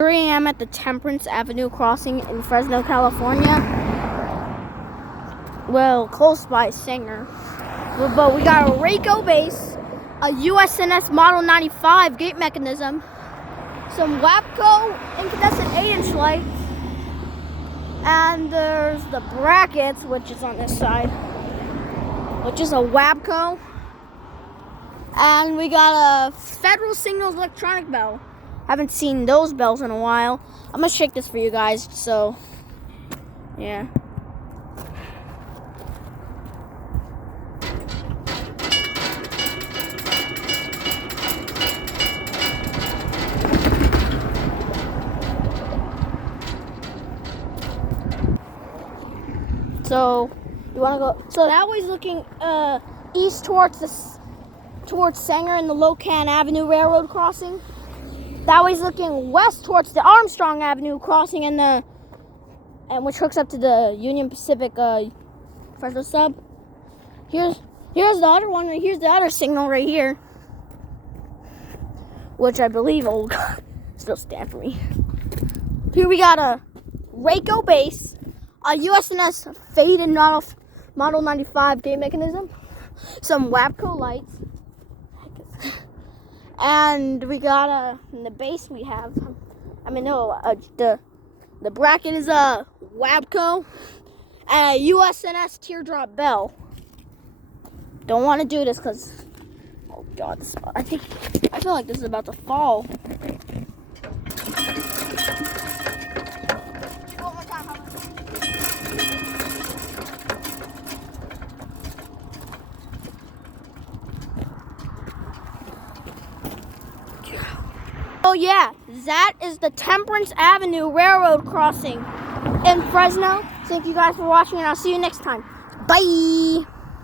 Here I am at the Temperance Avenue crossing in Fresno, California. Well, close by Sanger. But we got a Rayco base, a USNS Model 95 gate mechanism, some WAPCO incandescent 8-inch lights, and there's the brackets, which is on this side, which is a WAPCO. And we got a Federal Signals electronic bell. Haven't seen those bells in a while. I'm gonna shake this for you guys, so yeah. So you wanna go, so that way's looking east towards Sanger and the Locan Avenue Railroad crossing. That way's looking west towards the Armstrong Avenue crossing and which hooks up to the Union Pacific Fresno sub. Here's the other one. Here's the other signal right here, which I believe still stand for me. Here we got a Rayco base, a USNS faded Model 95 gate mechanism, some WAPCO lights. And we got in the base we have, the bracket is a WAPCO and a USNS teardrop bell. Don't want to do this because, oh God, I feel like this is about to fall. Oh yeah, that is the Temperance Avenue Railroad crossing in Fresno. Thank you guys for watching, and I'll see you next time. Bye!